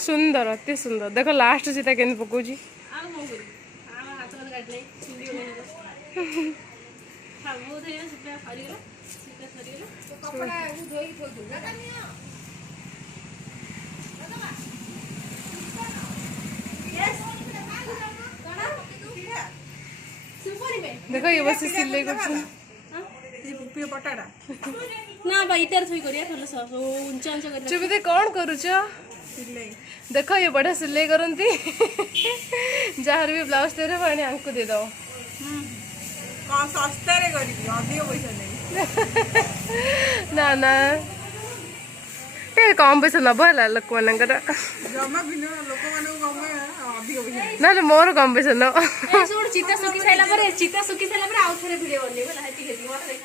सुंदर अति सुंदर देख लास्ट सीता के पकाउची देख ये बस सिलाई कर ना भाई इटर थोई करिया थोड़ा सा ऊंचा ऊंचा कर चुप दे कौन करूछ देख ये बढ़िया सिलाई करती जार भी ब्लाउज तेरे पानी आंको दे दो सस्ता रे करी अधिक पैसा नहीं ना ना ए कम पैसा नब है लोक मान जमा भी लोक मान अधिक पैसा ना मोर कम पैसा न चिता सुखी साइला आउ थरे भिडियो बने बोला हेती हेती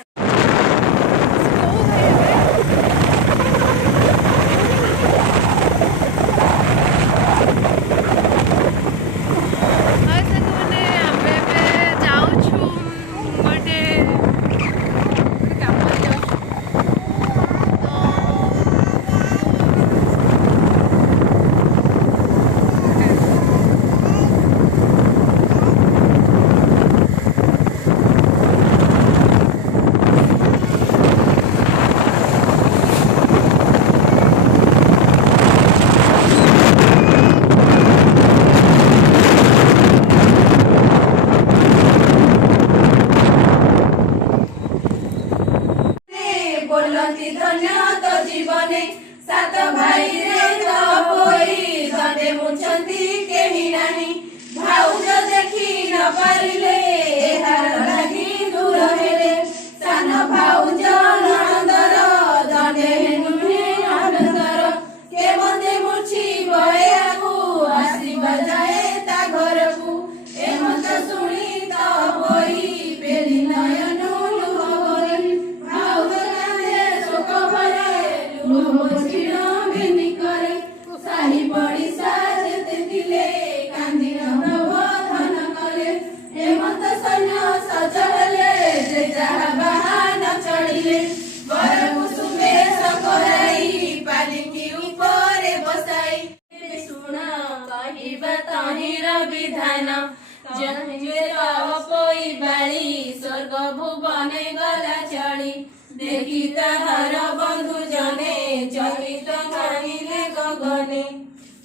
विधान स्वर्ग भुवने गला चढ़ी देखी ताहार बंधु जने चलित कानिले गगने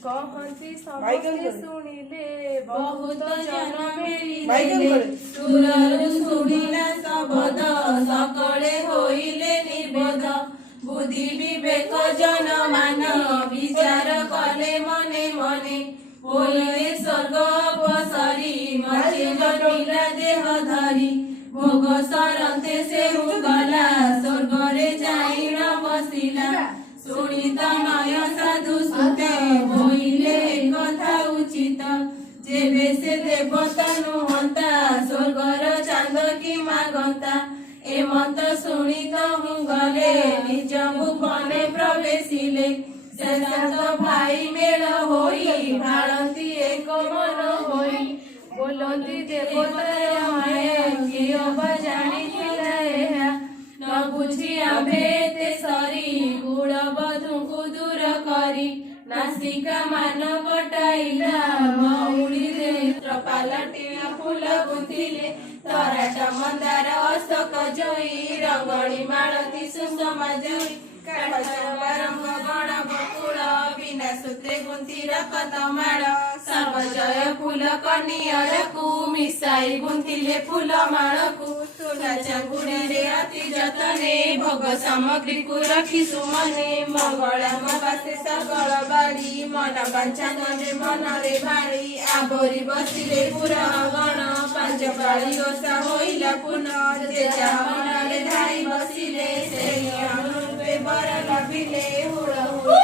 कहती समस्ते सुनिले बहुत जन मिलिले सुररु सुनिला शब्द सकले होइले निर्बोध बुद्धि विवेक जन मान विचार कले मने मने बोलिले स्वर्ग पसरी मचे जटिला देह धरी भोग सरंते से गला स्वर्गरे जाई न बसिला सुनी तनय साधु सुते बोइले कथा उचित जेबे से देवता नुहंता स्वर्गर चांद की मागंता ए मत सुनी कहूँ गले निज भुवने प्रवेशिले सात भाई मेल होई भाड़ती एक मन होई बोलती देवता माया कियो बजाणी न बुझिया भेते सरी गुड़ बधु को दूर करी नासिका मान कटाइला मौड़ी रे पालटिया फूल गुंथिले तराटा मंदार अशोक जोई रंगणी मालती सुषमा जोई रंग गण बकुल बिना सूत्रे गुंथी रकत माल सर्वजय फूल कनियर को मिसाई गुंथिले फूल माल को सुना चांगुड़ी रे अति जतने भोग सामग्री को रखी सुमने मंगला मबासे सकल बाड़ी मन बांछा नरे मन रे भाड़ी आबोरी बसिले पुरा गण पांच पाड़ी ओसा होइला पुनः जे मन रे धाई बसिले से अनुरूपे बर लभिले हुड़